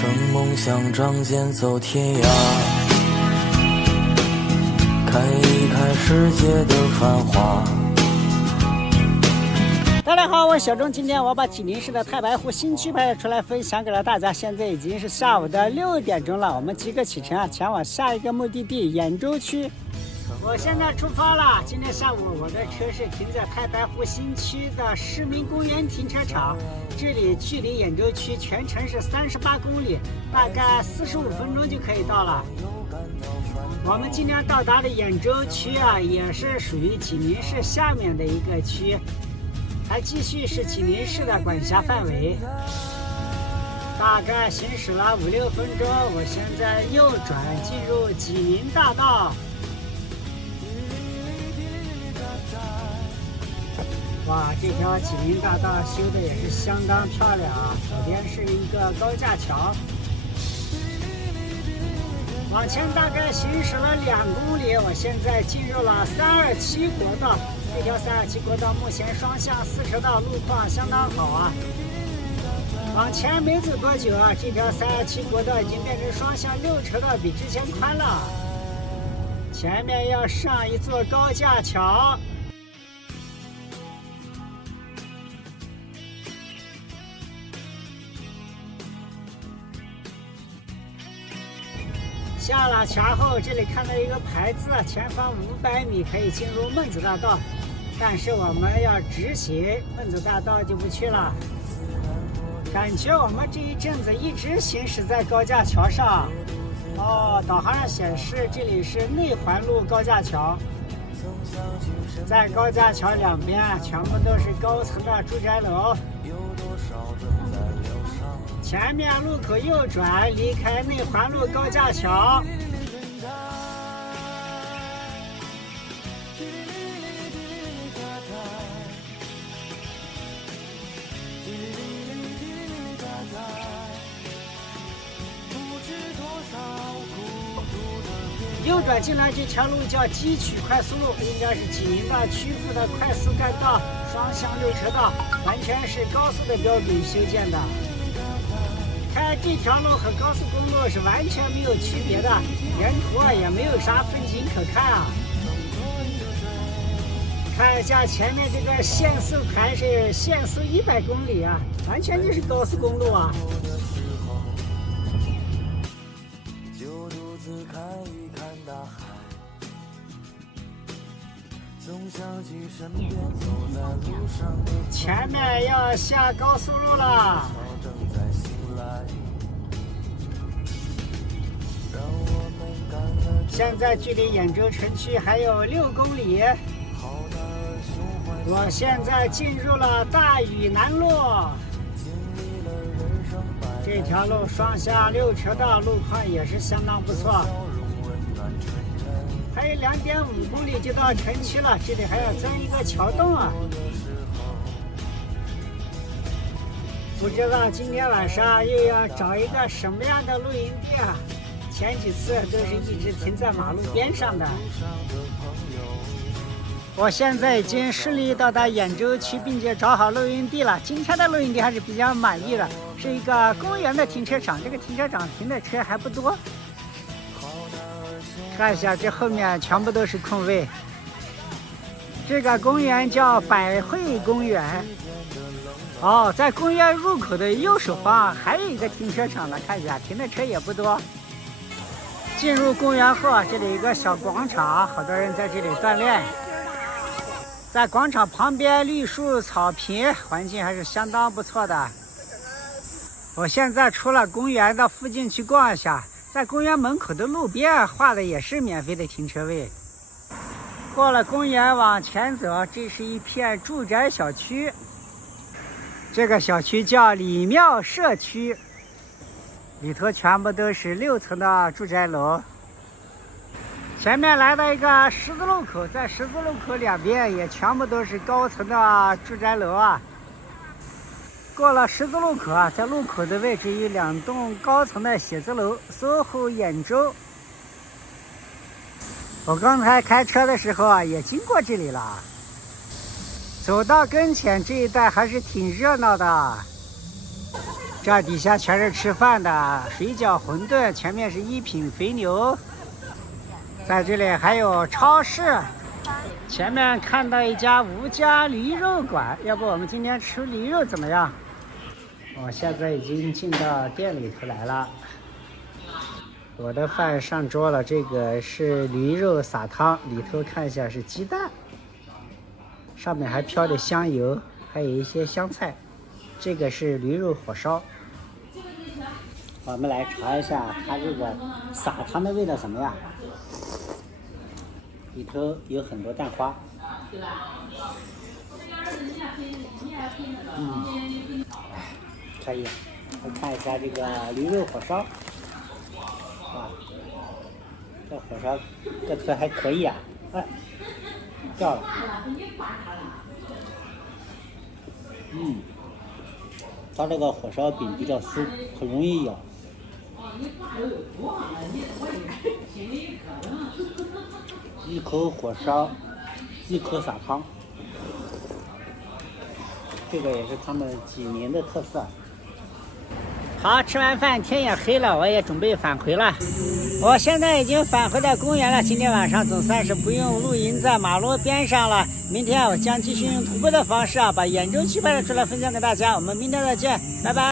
曾梦想仗剑走天涯，看一看世界的繁华。大家好，我是小钟。今天我把济宁市的太白湖新区拍出来分享给了大家。现在已经是下午的6点钟了，我们即刻启程前往下一个目的地兖州区。我现在出发了。今天下午我的车是停在太白湖新区的市民公园停车场，这里距离兖州区全程是38公里，大概45分钟就可以到了。我们今天到达的兖州区也是属于济宁市下面的一个区，还继续是济宁市的管辖范围。大概行驶了5-6分钟，我现在右转进入济宁大道。哇，这条济宁大道修的也是相当漂亮啊！左边是一个高架桥，往前大概行驶了2公里，我现在进入了327国道。这条327国道目前双向4车道，路况相当好啊。往前没走多久啊，这条327国道已经变成双向6车道，比之前宽了。前面要上一座高架桥。下了桥后，这里看到一个牌子，前方500米可以进入孟子大道，但是我们要直行，孟子大道就不去了。感觉我们这一阵子一直行驶在高架桥上。哦，导航上显示这里是内环路高架桥，在高架桥两边全部都是高层的住宅楼。前面路口右转，离开内环路高架桥。右转进来这条路叫基曲快速路，应该是济宁到曲阜的快速干道，双向6车道，完全是高速的标准修建的。开这条路和高速公路是完全没有区别的，沿途也没有啥风景可看啊。看一下前面这个限速牌是限速100公里啊，完全就是高速公路啊。前面要下高速路了。现在距离兖州城区还有6公里。我现在进入了大禹南路，这条路双向6车道，路况也是相当不错。还有2.5公里就到城区了，这里还要钻一个桥洞啊！不知道今天晚上又要找一个什么样的露营地啊？前几次都是一直停在马路边上的。我现在已经顺利到达兖州区，并且找好露营地了。今天的露营地还是比较满意的，是一个公园的停车场。这个停车场停的车还不多。看一下，这后面全部都是空位。这个公园叫百汇公园。哦，在公园入口的右手方还有一个停车场呢，看一下，停的车也不多。进入公园后，这里有一个小广场，好多人在这里锻炼。在广场旁边绿树草坪，环境还是相当不错的。我现在出了公园到附近去逛一下，在公园门口的路边画的也是免费的停车位。过了公园往前走，这是一片住宅小区，这个小区叫李庙社区，里头全部都是6层的住宅楼。前面来到一个十字路口，在十字路口两边也全部都是高层的住宅楼啊。过了十字路口啊，在路口的位置有2栋高层的写字楼 ，SOHO 兖州。我刚才开车的时候啊，也经过这里了。走到跟前这一带还是挺热闹的。这底下全是吃饭的，水饺、馄饨，前面是一品肥牛，在这里还有超市。前面看到一家吴家驴肉馆，要不我们今天吃驴肉怎么样？我现在已经进到店里头来了。我的饭上桌了，这个是驴肉撒汤，里头看一下是鸡蛋，上面还飘着香油，还有一些香菜。这个是驴肉火烧。我们来尝一下它这个撒汤的味道怎么样？里头有很多蛋花。可以。我看一下这个驴肉火烧。啊，这火烧个头还可以啊，哎，掉了。它这个火烧饼比较酥，很容易咬。一口火烧，一口撒汤，这个也是他们济宁的特色。好，吃完饭天也黑了，我也准备返回了。我现在已经返回到公园了，今天晚上总算是不用露营在马路边上了。明天我将继续用徒步的方式把兖州区拍摄出来分享给大家。我们明天再见，拜拜。